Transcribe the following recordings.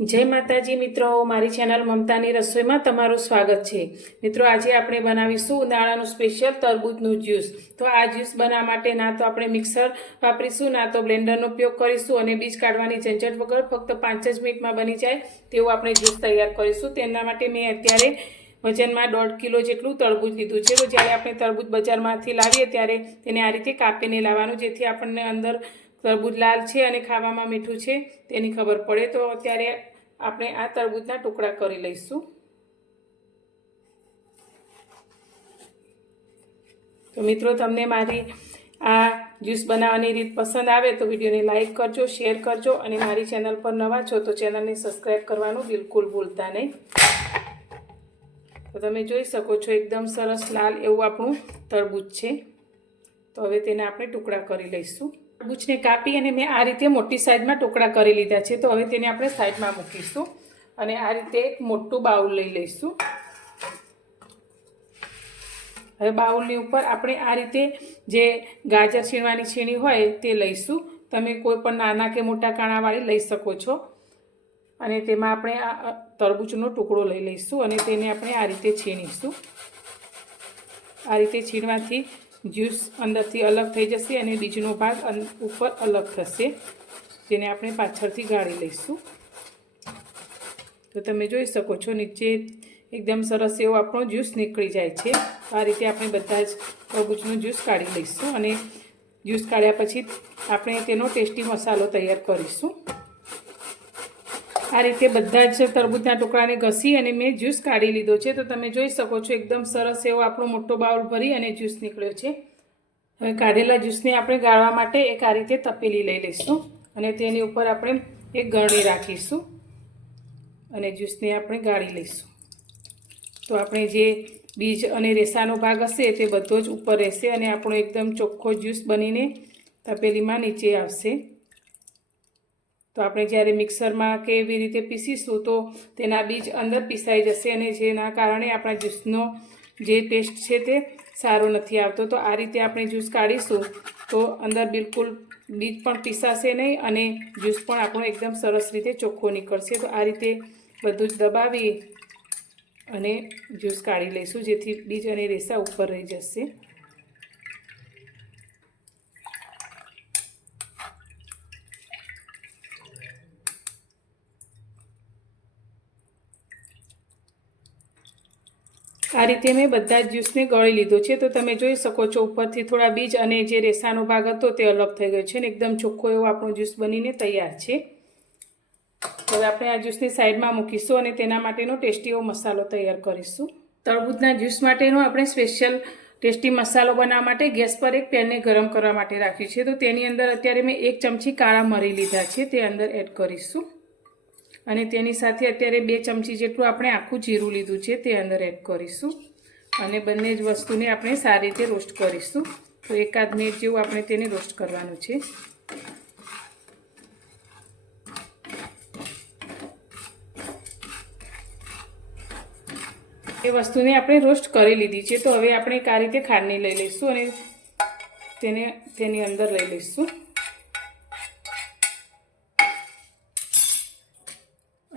જય માતાજી મિત્રો, મારી ચેનલ મમતાની રસોઈમાં તમારું સ્વાગત છે. મિત્રો, આજે આપણે બનાવીશું ઉનાળાનું સ્પેશિયલ તરબૂચનું જ્યુસ. તો આ જ્યુસ બનાવવા માટે ના તો આપણે મિક્સર વાપરીશું, ના તો બ્લેન્ડરનો ઉપયોગ કરીશું અને બીજ કાઢવાની ઝંઝટ વગર ફક્ત પાંચ જ મિનિટમાં બની જાય તેવું આપણે જ્યુસ તૈયાર કરીશું. તેના માટે મેં અત્યારે વજનમાં દોઢ કિલો જેટલું તરબૂચ લીધું છે. તો જ્યારે આપણે તરબૂચ બજારમાંથી લાવીએ ત્યારે તેને આ રીતે કાપીને લાવવાનું, જેથી આપણને અંદર તરબૂચ લાલ છે અને ખાવામાં મીઠું છે, તેની ખબર પડે. તો અત્યારે આપણે આ તરબૂચના ટુકડા કરી લઈશું. તો મિત્રો, તમને મારી આ જ્યુસ બનાવવાની રીત પસંદ આવે તો વિડીયોને લાઇક કરજો, શેર કરજો અને મારી ચેનલ પર નવા છો તો ચેનલને સબસ્ક્રાઈબ કરવાનું બિલકુલ ભૂલતા નહીં. તો તમે જોઈ શકો છો, એકદમ સરસ લાલ એવું આપણું તરબૂચ છે. તો હવે તેને આપણે ટુકડા કરી લઈશું. તરબૂચને કાપી અને મેં આ રીતે મોટી સાઈઝમાં ટુકડા કરી લીધા છે. તો હવે તેને આપણે સાઈડમાં મૂકીશું અને આ રીતે એક મોટું બાઉલ લઈ લઈશું. હવે બાઉલની ઉપર આપણે આ રીતે જે ગાજર છીણવાની છીણી હોય તે લઈશું. તમે કોઈ પણ નાના કે મોટા કાણાવાળી લઈ શકો છો. અને તેમાં આપણે આ તરબૂચનો ટુકડો લઈ લઈશું અને તેને આપણે આ રીતે છીણીશું. આ રીતે છીણવાથી જ્યુસ અંદરથી અલગ થઈ જશે અને બીજનો ભાગ ઉપર અલગ થશે, જેને આપણે પાછળથી ગાળી લઈશું. તો તમે જોઈ શકો છો, નીચે એકદમ સરસ એવો આપણો જ્યુસ નીકળી જાય છે. આ રીતે આપણે બધા જ તરબૂચનું જ્યુસ કાઢી લઈશું અને જ્યુસ કાઢ્યા પછી આપણે તેનો ટેસ્ટી મસાલો તૈયાર કરીશું. આ રીતે બધા જ તરબૂચના ટુકડાને ઘસી અને મેં જ્યુસ કાઢી લીધો છે. તો તમે જોઈ શકો છો, એકદમ સરસ એવો આપણો મોટો બાઉલ ભરી અને જ્યુસ નીકળ્યો છે. હવે કાઢેલા જ્યુસને આપણે ગાળવા માટે એક આ રીતે તપેલી લઈ લઈશું અને તેની ઉપર આપણે એક ગરણી રાખીશું અને જ્યુસને આપણે ગાળી લઈશું. તો આપણે જે બીજ અને રેસાનો ભાગ હશે તે બધો જ ઉપર રહેશે અને આપણો એકદમ ચોખ્ખો જ્યુસ બનીને તપેલીમાં નીચે આવશે. તો આપણે જ્યારે મિક્સરમાં કે એવી રીતે પીસીશું તો તેના બીજ અંદર પીસાઈ જશે અને જેના કારણે આપણા જ્યુસનો જે ટેસ્ટ છે તે સારો નથી આવતો. તો આ રીતે આપણે જ્યુસ કાઢીશું તો અંદર બિલકુલ બીજ પણ પીસાશે નહીં અને જ્યુસ પણ આપણો એકદમ સરસ રીતે ચોખ્ખો નીકળશે. તો આ રીતે બધું જ દબાવી અને જ્યુસ કાઢી લઈશું જેથી બીજ અને રેસા ઉપર રહી જશે. આ રીતે મેં બધા જ જ્યુસને ગળી લીધો છે. તો તમે જોઈ શકો છો, ઉપરથી થોડા બીજ અને જે રેસાનો ભાગ હતો તે અલગ થઈ ગયો છે ને એકદમ ચોખ્ખો એવો આપણો જ્યુસ બનીને તૈયાર છે. હવે આપણે આ જ્યુસને સાઈડમાં મૂકીશું અને તેના માટેનો ટેસ્ટી એવો મસાલો તૈયાર કરીશું. તરબૂચના જ્યુસ માટેનો આપણે સ્પેશિયલ ટેસ્ટી મસાલો બનાવવા માટે ગેસ પર એક પેનને ગરમ કરવા માટે રાખ્યું છે. તો તેની અંદર અત્યારે મેં એક ચમચી કાળા મરી લીધા છે, તે અંદર એડ કરીશું. અને તેની સાથે અત્યારે બે ચમચી જેટલું આપણે આખું જીરું લીધું છે તે અંદર એડ કરીશું. અને બંને જ વસ્તુને આપણે સારી રીતે રોસ્ટ કરીશું. તો એકાદ મિનિટ જેવું આપણે તેને રોસ્ટ કરવાનું છે. એ વસ્તુને આપણે રોસ્ટ કરી લીધી છે. તો હવે આપણે આ રીતે ખાંડની લઈ લઈશું અને તેને તેની અંદર લઈ લઈશું.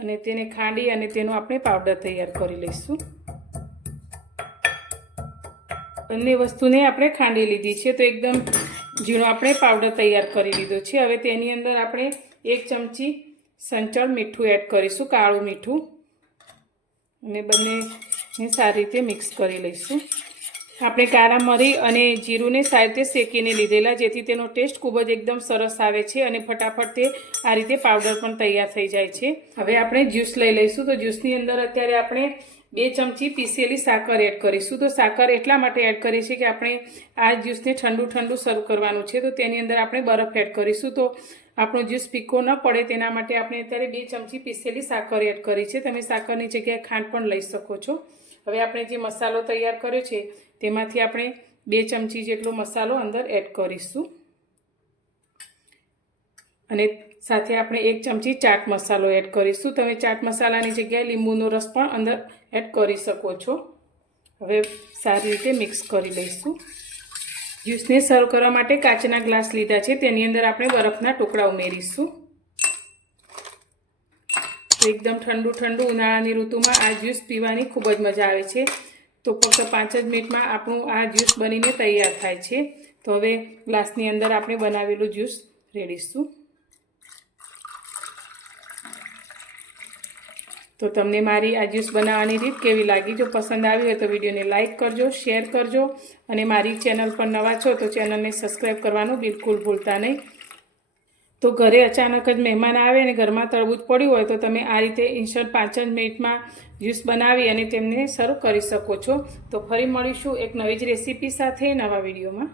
અને તેને ખાંડી અને તેનો આપણે પાવડર તૈયાર કરી લઈશું. બંને વસ્તુને આપણે ખાંડી લીધી છે, તો એકદમ ઝીણો આપણે પાવડર તૈયાર કરી લીધો છે. હવે તેની અંદર આપણે એક ચમચી સંચળ મીઠું એડ કરીશું, કાળું મીઠું. અને બંનેને સારી રીતે મિક્સ કરી લઈશું. આપણે કાળા મરી અને જીરુંને સારી રીતે શેકીને લીધેલા, જેથી તેનો ટેસ્ટ ખૂબ જ એકદમ સરસ આવે છે અને ફટાફટ તે આ રીતે પાવડર પણ તૈયાર થઈ જાય છે. હવે આપણે જ્યુસ લઈ લઈશું. તો જ્યુસની અંદર અત્યારે આપણે બે ચમચી પીસેલી સાકર એડ કરીશું. તો સાકર એટલા માટે એડ કરીએ છીએ કે આપણે આ જ્યુસને ઠંડુ ઠંડુ સર્વ કરવાનું છે. તો તેની અંદર આપણે બરફ એડ કરીશું. તો આપણો જ્યુસ પીકો ન પડે, તેના માટે આપણે અત્યારે બે ચમચી પીસેલી સાકર એડ કરી છે. તમે સાકરની જગ્યાએ ખાંડ પણ લઈ શકો છો. હવે આપણે જે મસાલો તૈયાર કર્યો છે, તેમાંથી આપણે બે ચમચી જેટલો મસાલો અંદર એડ કરીશું. અને સાથે આપણે એક ચમચી ચાટ મસાલો એડ કરીશું. તમે ચાટ મસાલાની જગ્યાએ લીંબુનો રસ પણ અંદર એડ કરી શકો છો. હવે સારી રીતે મિક્સ કરી લઈશું. જ્યુસને સર્વ કરવા માટે કાચના ગ્લાસ લીધા છે, તેની અંદર આપણે બરફના ટુકડા ઉમેરીશું. એકદમ ઠંડુ ઠંડુ ઉનાળાની ઋતુમાં આ જ્યુસ પીવાની ખૂબ જ મજા આવે છે. તો ફક્ત પાંચ જ મિનિટમાં આપણું આ જ્યુસ બનીને તૈયાર થાય છે. તો હવે ગ્લાસની અંદર આપણે બનાવેલું જ્યુસ રેડીશું. તો તમને મારી આ જ્યુસ બનાવવાની રીત કેવી લાગી? જો પસંદ આવી હોય તો વિડીયોને લાઇક કરજો, શેર કરજો અને મારી ચેનલ પર નવા છો તો ચેનલને સબસ્ક્રાઈબ કરવાનું બિલકુલ ભૂલતા નહીં. તો ઘરે અચાનક જ મહેમાન આવે અને ઘરમાં તરબૂચ પડ્યું હોય તો તમે આ રીતે ઇન્સ્ટન્ટ પાંચ જ મિનિટમાં જ્યુસ બનાવી અને તેમને સર્વ કરી શકો છો. તો ફરી મળીશું એક નવી જ રેસીપી સાથે નવા વિડીયોમાં.